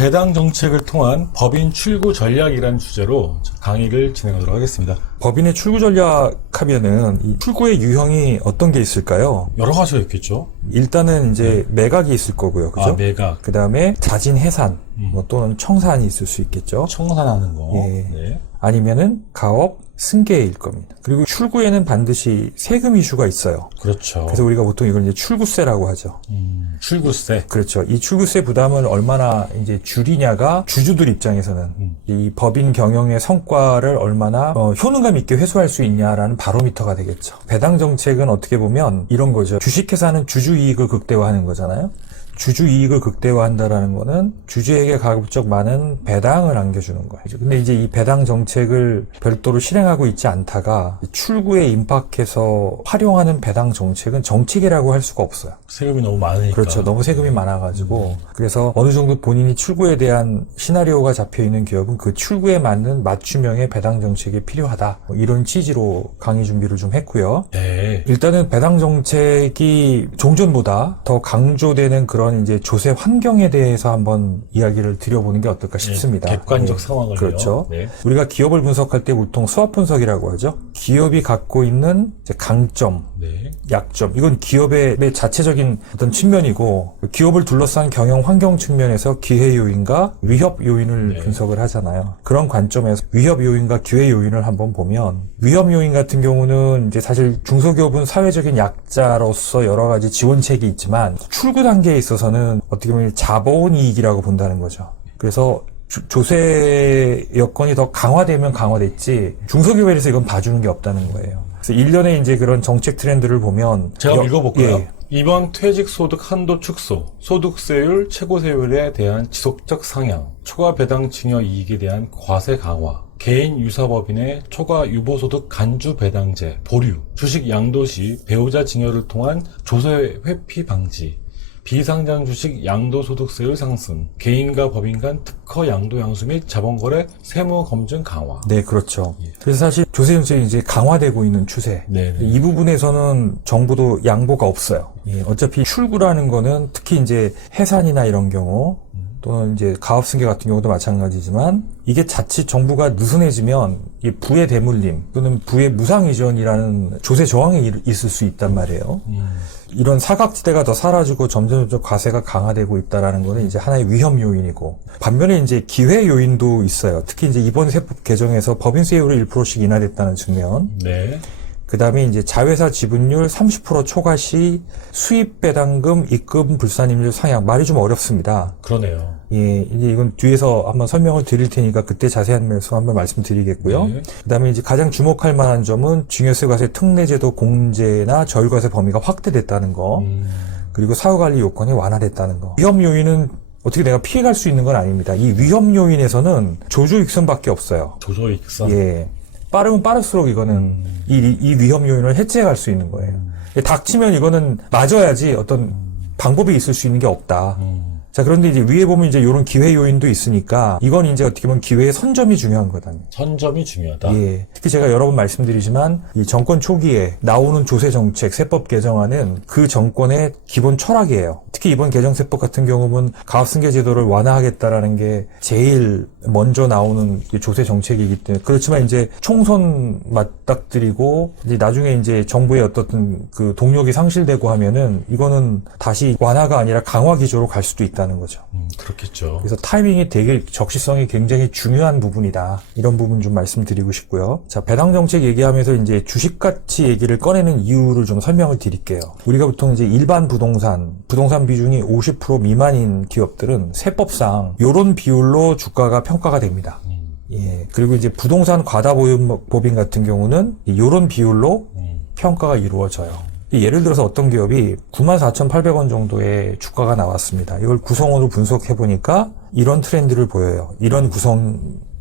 배당 정책을 통한 법인 출구 전략이라는 주제로 강의를 진행하도록 하겠습니다. 법인의 출구 전략 하면은 이 출구의 유형이 어떤 게 있을까요? 여러 가지가 있겠죠. 일단은 이제 매각이 있을 거고요. 그죠? 매각. 그 다음에 자진 해산, 뭐 또는 청산이 있을 수 있겠죠. 청산하는 거. 예. 네. 아니면은 가업 승계일 겁니다. 그리고 출구에는 반드시 세금 이슈가 있어요. 그렇죠. 그래서 우리가 보통 이걸 이제 출구세라고 하죠. 출구세. 그렇죠. 이 출구세 부담을 얼마나 이제 줄이냐가 주주들 입장에서는 이 법인 경영의 성과를 얼마나 효능감 있게 회수할 수 있냐라는 바로미터가 되겠죠. 배당 정책은 어떻게 보면 이런 거죠. 주식회사는 주주 이익을 극대화하는 거잖아요. 주주 이익을 극대화한다라는 거는 주주에게 가급적 많은 배당을 안겨주는 거예요. 근데 이제 이 배당 정책을 별도로 실행하고 있지 않다가 출구에 임박해서 활용하는 배당 정책은 정책이라고 할 수가 없어요. 세금이 너무 많으니까. 그렇죠. 너무 세금이 많아가지고. 그래서 어느 정도 본인이 출구에 대한 시나리오가 잡혀있는 기업은 그 출구에 맞는 맞춤형의 배당 정책이 필요하다. 뭐 이런 취지로 강의 준비를 좀 했고요. 네. 일단은 배당 정책이 종전보다 더 강조되는 그런 이제 조세 환경에 대해서 한번 이야기를 드려보는 게 어떨까 싶습니다. 객관적 네. 상황을요. 그렇죠. 네. 우리가 기업을 분석할 때 보통 수합 분석이라고 하죠. 기업이 갖고 있는 이제 강점, 네. 약점. 이건 기업의 자체적인 어떤 측면이고 기업을 둘러싼 경영 환경 측면에서 기회 요인과 위협 요인을 분석을 하잖아요. 그런 관점에서 위협 요인과 기회 요인을 한번 보면 위협 요인 같은 경우는 이제 사실 중소기업은 사회적인 약자로서 여러 가지 지원책이 있지만 출구 단계에 있어서는 어떻게 보면 자본 이익이라고 본다는 거죠. 그래서 조세 여건이 더 강화되면 강화됐지 중소기업에서 이건 봐주는 게 없다는 거예요. 그래서 일련의 이제 그런 정책 트렌드를 보면 제가 읽어볼까요? 예. 이번 퇴직소득 한도 축소, 소득세율, 최고세율에 대한 지속적 상향, 초과 배당 증여 이익에 대한 과세 강화, 개인 유사법인의 초과 유보소득 간주 배당제, 보류, 주식 양도시 배우자 증여를 통한 조세 회피 방지, 비상장 주식 양도소득세율 상승, 개인과 법인 간 특허 양도 양수 및 자본거래 세무 검증 강화. 네, 그렇죠. 그래서 사실 조세 정책이 이제 강화되고 있는 추세. 네네. 이 부분에서는 정부도 양보가 없어요. 예, 어차피 출구라는 거는 특히 이제 해산이나 이런 경우 또는 이제 가업승계 같은 경우도 마찬가지지만 이게 자칫 정부가 느슨해지면 이 부의 대물림 또는 부의 무상이전이라는 조세 저항이 있을 수 있단 말이에요. 이런 사각지대가 더 사라지고 점점 과세가 강화되고 있다라는 거는 이제 하나의 위험 요인이고 반면에 이제 기회 요인도 있어요. 특히 이제 이번 세법 개정에서 법인세율을 1%씩 인하됐다는 측면. 네. 그 다음에 이제 자회사 지분율 30% 초과 시 수입 배당금 입금 불산임률 상향. 말이 좀 어렵습니다. 그러네요. 예, 이제 이건 뒤에서 한번 설명을 드릴 테니까 그때 자세한 면에서 한번 말씀드리겠고요. 네. 그 다음에 이제 가장 주목할 만한 점은 증여세과세 특례제도 공제나 저율과세 범위가 확대됐다는 거. 그리고 사후관리 요건이 완화됐다는 거. 위험 요인은 어떻게 내가 피해갈 수 있는 건 아닙니다. 이 위험 요인에서는 조조익선밖에 없어요. 조조익선. 예. 빠르면 빠를수록 이거는 이 위험 요인을 해체할 수 있는 거예요. 닥치면 이거는 맞아야지 어떤 방법이 있을 수 있는 게 없다. 자, 그런데 이제 위에 보면 이제 이런 기회 요인도 있으니까 이건 이제 어떻게 보면 기회의 선점이 중요한 거거든요. 선점이 중요하다. 예. 특히 제가 여러 번 말씀드리지만 이 정권 초기에 나오는 조세 정책, 세법 개정안은 그 정권의 기본 철학이에요. 특히 이번 개정세법 같은 경우는 가압승계 제도를 완화하겠다라는 게 제일 먼저 나오는 조세 정책이기 때문에 그렇지만 이제 총선 맞닥뜨리고 이제 나중에 이제 정부의 어떤 그 동력이 상실되고 하면은 이거는 다시 완화가 아니라 강화 기조로 갈 수도 있다는 거죠. 그렇겠죠. 그래서 타이밍이 되게 적시성이 굉장히 중요한 부분이다. 이런 부분 좀 말씀드리고 싶고요. 자, 배당 정책 얘기하면서 이제 주식 가치 얘기를 꺼내는 이유를 좀 설명을 드릴게요. 우리가 보통 이제 일반 부동산 비중이 50% 미만인 기업들은 세법상 요런 비율로 주가가 평가가 됩니다. 예. 그리고 이제 부동산 과다 보유 법인 같은 경우는 요런 비율로 평가가 이루어져요. 예를 들어서 어떤 기업이 94,800원 정도의 주가가 나왔습니다. 이걸 구성원으로 분석해보니까 이런 트렌드를 보여요. 이런 구성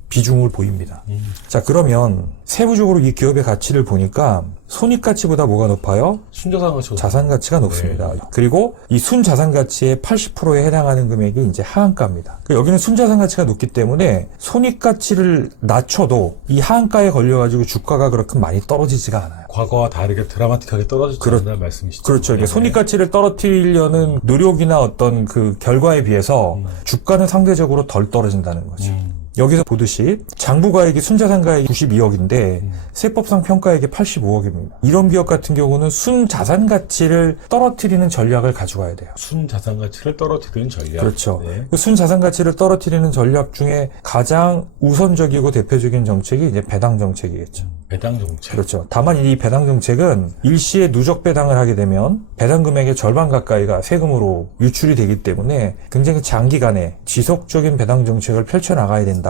비중을 보입니다. 자, 그러면 세부적으로 이 기업의 가치를 보니까 손익가치보다 뭐가 높아요? 순자산가치가 자산가치가 높습니다. 그리고 이 순자산가치의 80%에 해당하는 금액이 이제 하한가입니다. 여기는 순자산가치가 높기 때문에 손익가치를 낮춰도 이 하한가에 걸려가지고 주가가 그렇게 많이 떨어지지가 않아요. 과거와 다르게 드라마틱하게 떨어지지 않는다는 말씀이시죠? 그렇죠. 이게 손익가치를 떨어뜨리려는 노력이나 어떤 그 결과에 비해서 주가는 상대적으로 덜 떨어진다는 거죠. 여기서 보듯이 장부가액이 순자산가액이 92억인데 세법상 평가액이 85억입니다. 이런 기업 같은 경우는 순자산가치를 떨어뜨리는 전략을 가져가야 돼요. 순자산가치를 떨어뜨리는 전략. 그렇죠. 네. 그 순자산가치를 떨어뜨리는 전략 중에 가장 우선적이고 대표적인 정책이 이제 배당 정책이겠죠. 배당 정책. 그렇죠. 다만 이 배당 정책은 일시에 누적 배당을 하게 되면 배당 금액의 절반 가까이가 세금으로 유출이 되기 때문에 굉장히 장기간에 지속적인 배당 정책을 펼쳐나가야 된다.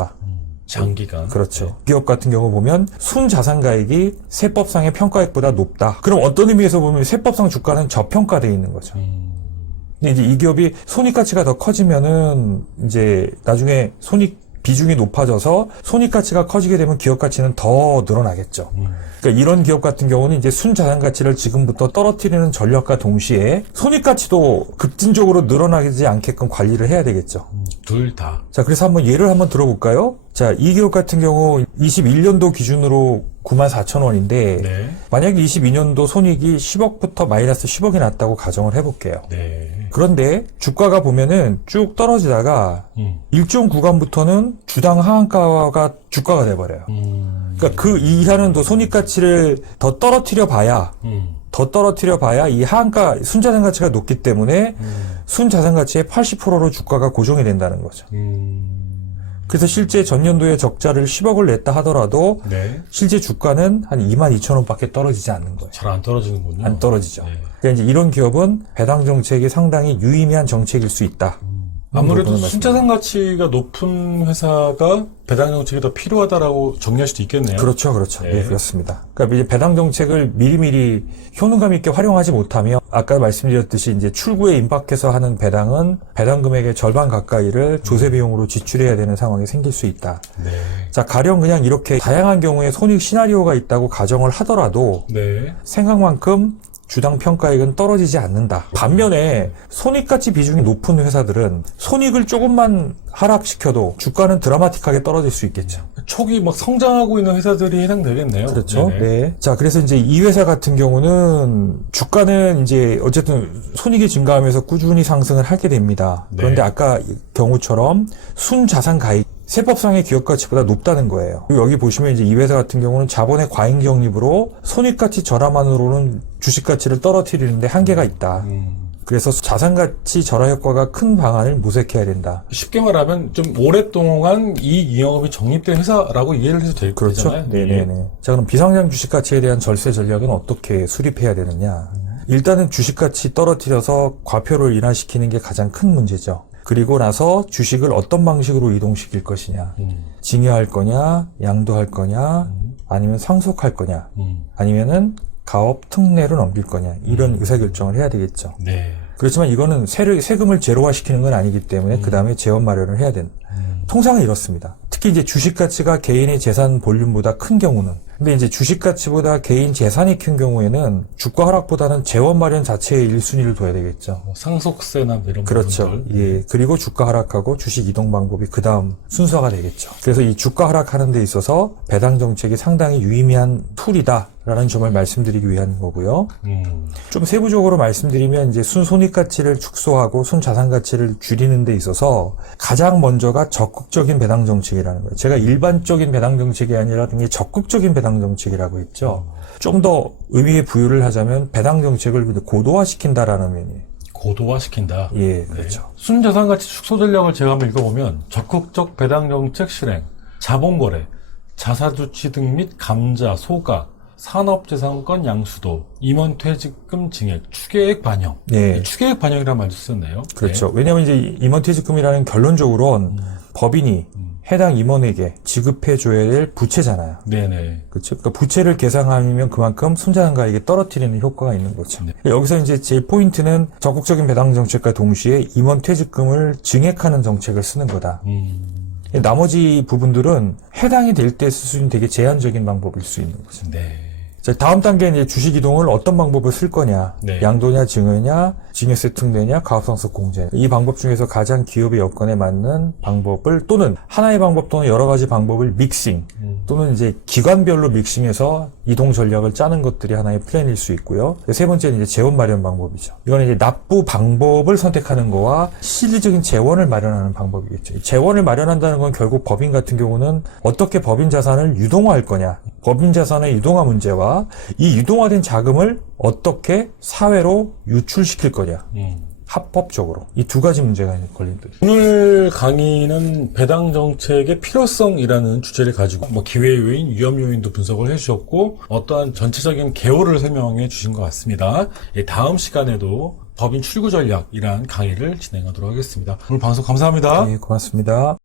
장기간. 그렇죠. 네. 기업 같은 경우 보면 순자산가액이 세법상의 평가액보다 높다. 그럼 어떤 의미에서 보면 세법상 주가는 저평가되어 있는 거죠. 근데 이제 이 기업이 손익가치가 더 커지면은 이제 나중에 손익 비중이 높아져서 손익가치가 커지게 되면 기업가치는 더 늘어나겠죠. 그러니까 이런 기업 같은 경우는 이제 순자산가치를 지금부터 떨어뜨리는 전략과 동시에 손익가치도 급진적으로 늘어나지 않게끔 관리를 해야 되겠죠. 둘 다. 자, 그래서 한번 예를 한번 들어볼까요? 자, 이 기업 같은 경우 21년도 기준으로 94,000원인데 네. 만약에 22년도 손익이 10억부터 마이너스 10억이 났다고 가정을 해볼게요. 네. 그런데 주가가 보면은 쭉 떨어지다가 일정 구간부터는 주당 하한가가 주가가 돼버려요. 그러니까 그 이하는 또 손익가치를 더 떨어뜨려 봐야 이 하한가 순자산가치가 높기 때문에 순자산가치의 80%로 주가가 고정이 된다는 거죠. 그래서 실제 전년도에 적자를 10억을 냈다 하더라도 네. 실제 주가는 한 22,000원밖에 떨어지지 않는 거예요. 잘 안 떨어지는군요. 안 떨어지죠. 네. 그러니까 이제 이런 기업은 배당 정책이 상당히 유의미한 정책일 수 있다. 아무래도 순자산가치가 높은 회사가 배당 정책이 더 필요하다라고 정리할 수도 있겠네요. 그렇죠, 그렇죠. 네. 네, 그렇습니다. 그러니까 이제 배당 정책을 미리미리 효능감 있게 활용하지 못하면 아까 말씀드렸듯이 이제 출구에 임박해서 하는 배당은 배당 금액의 절반 가까이를 조세 비용으로 지출해야 되는 상황이 생길 수 있다. 네. 자, 가령 그냥 이렇게 다양한 경우에 손익 시나리오가 있다고 가정을 하더라도 네. 생각만큼 주당 평가액은 떨어지지 않는다. 반면에 손익가치 비중이 높은 회사들은 손익을 조금만 하락시켜도 주가는 드라마틱하게 떨어질 수 있겠죠. 초기 막 성장하고 있는 회사들이 해당되겠네요. 그렇죠. 네네. 네. 자, 그래서 이제 이 회사 같은 경우는 주가는 이제 어쨌든 손익이 증가하면서 꾸준히 상승을 하게 됩니다. 네. 그런데 아까 경우처럼 순자산가액 세법상의 기업가치보다 높다는 거예요. 그리고 여기 보시면 이제 이 회사 같은 경우는 자본의 과잉 적립으로 손익가치 절하만으로는 주식가치를 떨어뜨리는데 한계가 있다. 그래서 자산가치 절하 효과가 큰 방안을 모색해야 된다. 쉽게 말하면 좀 오랫동안 이익 영업이 정립된 회사라고 이해를 해도 그렇죠. 되잖아요. 네네네. 자, 그럼 비상장 주식가치에 대한 절세 전략은 어떻게 수립해야 되느냐? 일단은 주식가치 떨어뜨려서 과표를 인하시키는 게 가장 큰 문제죠. 그리고 나서 주식을 어떤 방식으로 이동시킬 것이냐. 증여할 거냐, 양도할 거냐, 아니면 상속할 거냐, 아니면은 가업 특례로 넘길 거냐. 이런 의사결정을 해야 되겠죠. 네. 그렇지만 이거는 세금을 제로화시키는 건 아니기 때문에 그 다음에 재원 마련을 해야 된다. 통상은 이렇습니다. 특히 이제 주식 가치가 개인의 재산 볼륨보다 큰 경우는, 근데 이제 주식 가치보다 개인 재산이 큰 경우에는 주가 하락보다는 재원 마련 자체에 1순위를 둬야 되겠죠. 상속세나 이런 그렇죠. 부분들. 예. 그리고 주가 하락하고 주식 이동 방법이 그 다음 순서가 되겠죠. 그래서 이 주가 하락하는 데 있어서 배당 정책이 상당히 유의미한 툴이다라는 점을 말씀드리기 위한 거고요. 좀 세부적으로 말씀드리면 이제 순손익가치를 축소하고 순자산가치를 줄이는 데 있어서 가장 먼저가 적극적인 배당 정책이라는 거예요. 제가 일반적인 배당 정책이 아니라 굉장히 적극적인 배당 정책이라고 했죠. 좀 더 의미의 부여를 하자면 배당 정책을 고도화시킨다라는 면이에요. 고도화시킨다. 예, 그렇죠. 네. 순자산가치 축소 전략을 제가 한번 읽어보면 적극적 배당 정책 실행, 자본거래, 자사주취 등 및 감자, 소가, 산업재산권 양수도, 임원퇴직금 증액, 추계액 반영. 네. 추계액 반영이라는 말도 쓰셨네요. 그렇죠. 왜냐하면 이제 임원퇴직금이라는 결론적으로는 법인이 해당 임원에게 지급해줘야 될 부채잖아요. 네네. 그렇죠. 그러니까 부채를 계상하면 그만큼 순자산가액이 떨어뜨리는 효과가 있는 거죠. 네. 여기서 이제 제일 포인트는 적극적인 배당 정책과 동시에 임원 퇴직금을 증액하는 정책을 쓰는 거다. 나머지 부분들은 해당이 될 때 쓸 수 있는 되게 제한적인 방법일 수 있는 거죠. 네. 자, 다음 단계는 이제 주식 이동을 어떤 방법을 쓸 거냐. 네. 양도냐, 증여냐, 증여세 특례냐, 가업상속 공제. 이 방법 중에서 가장 기업의 여건에 맞는 방법을 또는 하나의 방법 또는 여러 가지 방법을 믹싱 또는 이제 기관별로 믹싱해서 이동 전략을 짜는 것들이 하나의 플랜일 수 있고요. 세 번째는 이제 재원 마련 방법이죠. 이거는 이제 납부 방법을 선택하는 거와 실질적인 재원을 마련하는 방법이겠죠. 재원을 마련한다는 건 결국 법인 같은 경우는 어떻게 법인 자산을 유동화할 거냐. 법인 자산의 유동화 문제와 이 유동화된 자금을 어떻게 사회로 유출시킬 거냐. 합법적으로. 이 두 가지 문제가 걸린다. 오늘 강의는 배당 정책의 필요성이라는 주제를 가지고 기회 요인, 위험 요인도 분석을 해주셨고 어떠한 전체적인 개요를 설명해 주신 것 같습니다. 다음 시간에도 법인 출구 전략이란 강의를 진행하도록 하겠습니다. 오늘 방송 감사합니다. 네, 고맙습니다.